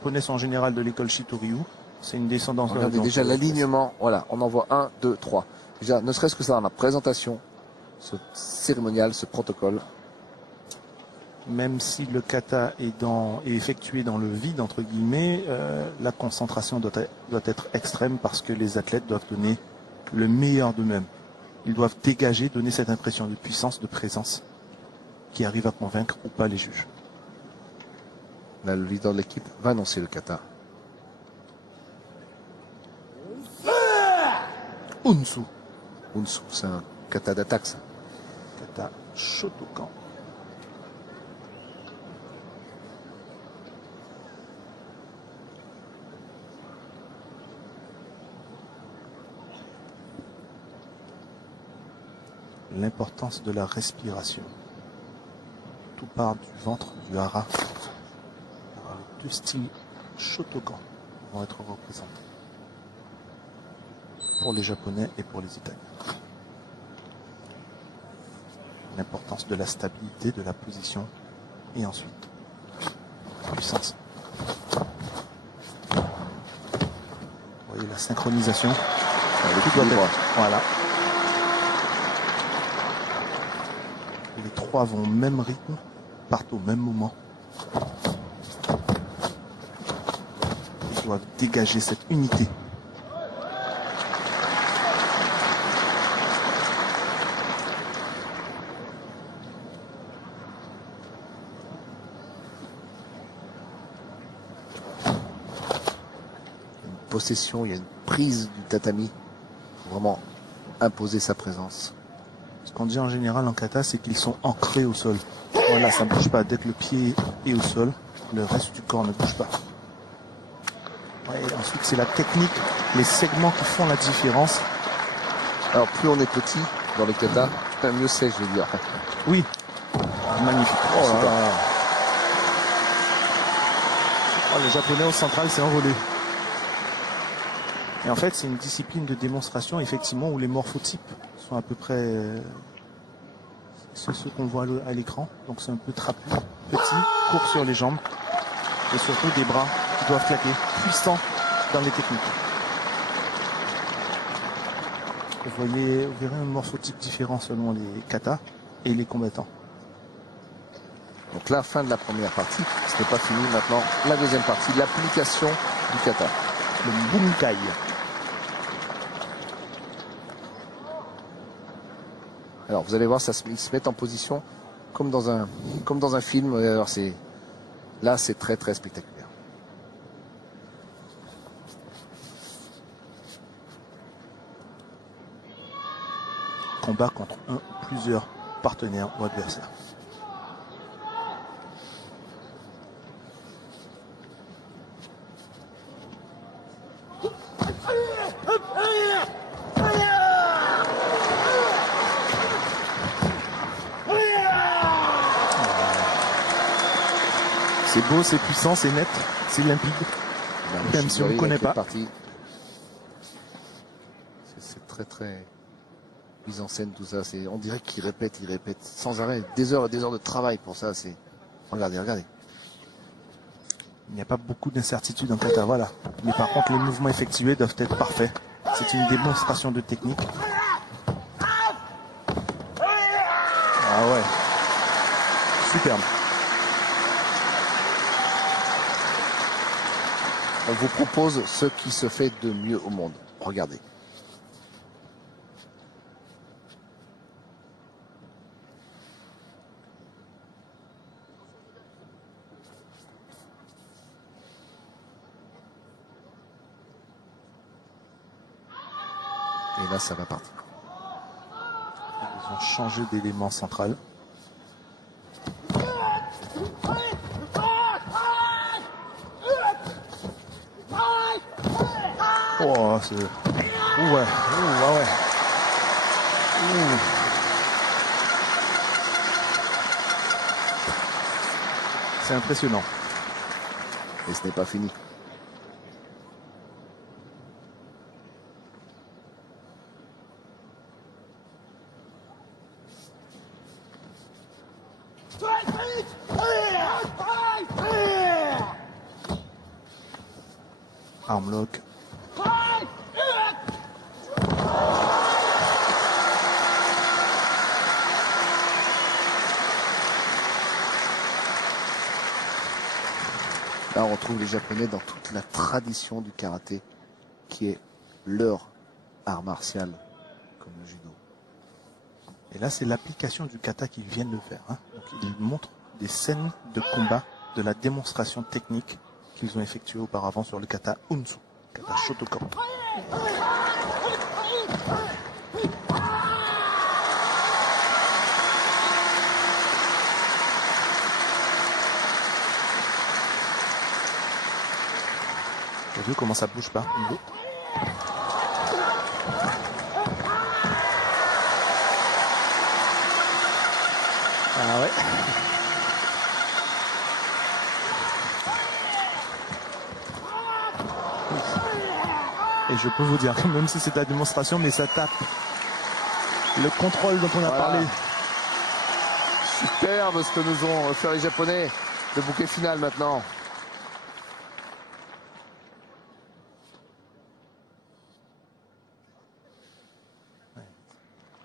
Japonais sont en général de l'école Shitoryu. C'est une descendance. Regardez déjà l'alignement. Voilà, on en voit 1, 2, 3. Déjà, ne serait-ce que ça dans la présentation, ce cérémonial, ce protocole. Même si le kata est effectué dans le vide, entre guillemets, la concentration doit être extrême parce que les athlètes doivent donner le meilleur d'eux-mêmes. Ils doivent dégager, donner cette impression de puissance, de présence qui arrive à convaincre ou pas les juges. Là, le leader de l'équipe va annoncer le kata. Unsu. Unsu, c'est un kata d'attaque, ça. Kata Shotokan. L'importance de la respiration. Tout part du ventre, du hara. Alors, les deux styles Shotokan vont être représentés pour les Japonais et pour les Italiens. L'importance de la stabilité, de la position et ensuite puissance. Vous voyez la synchronisation. Voilà. Les trois vont au même rythme, partent au même moment. Ils doivent dégager cette unité. Possession, il y a une prise du tatami pour vraiment imposer sa présence. Ce qu'on dit en général en kata, c'est qu'ils sont ancrés au sol. Voilà, ça ne bouge pas. Dès que le pied est au sol, le reste du corps ne bouge pas. Ouais, ensuite, c'est la technique, les segments qui font la différence. Alors, plus on est petit dans les kata, mieux c'est, je veux dire. Oui. Magnifique. Oh là là. Oh, le japonais au central s'est envolé. Et en fait, c'est une discipline de démonstration, effectivement, où les morphotypes sont à peu près ceux qu'on voit à l'écran. Donc c'est un peu trapu, petit, court sur les jambes et surtout des bras qui doivent claquer, puissants dans les techniques. Vous verrez un morphotype différent selon les katas et les combattants. Donc la fin de la première partie, ce n'est pas fini. Maintenant, la deuxième partie, l'application du kata. Le bunkai. Alors vous allez voir, ils se mettent en position comme dans un film. Alors là, c'est très très spectaculaire. Combat contre un ou plusieurs partenaires ou adversaires. C'est beau, c'est puissant, c'est net, c'est limpide. Même si on ne connaît pas. C'est très très mise en scène tout ça. On dirait qu'il répète, sans arrêt, des heures et des heures de travail pour ça. Regardez. Il n'y a pas beaucoup d'incertitudes en kata, voilà. Mais par contre, les mouvements effectués doivent être parfaits. C'est une démonstration de technique. Ah ouais. Superbe. On vous propose ce qui se fait de mieux au monde. Regardez. Et là, ça va partir. Ils ont changé d'élément central. Oh, c'est... Ouais. C'est impressionnant. Et ce n'est pas fini. Armlock. Là, on retrouve les Japonais dans toute la tradition du karaté, qui est leur art martial, comme le judo. Et là, c'est l'application du kata qu'ils viennent de faire. Hein. Donc, ils montrent des scènes de combat, de la démonstration technique qu'ils ont effectuée auparavant sur le kata Unsu, kata Shotokan. Vous avez vu comment ça bouge pas? Ah ouais. Et je peux vous dire que même si c'est la démonstration, mais ça tape. Le contrôle dont on a parlé. Superbe ce que nous ont fait les Japonais. Le bouquet final maintenant.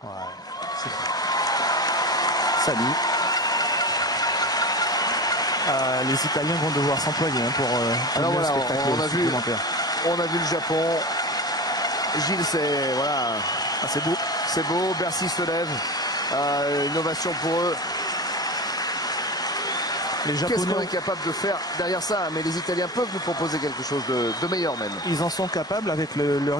Ouais, salut. Les Italiens vont devoir s'employer pour alors voilà, le spectacle supplémentaire. On a vu le Japon. Gilles, c'est voilà, C'est beau. c'est beau. Bercy se lève. Innovation pour eux. Qu'est-ce qu'on est capable de faire derrière ça? Mais les Italiens peuvent nous proposer quelque chose de meilleur même. Ils en sont capables avec leur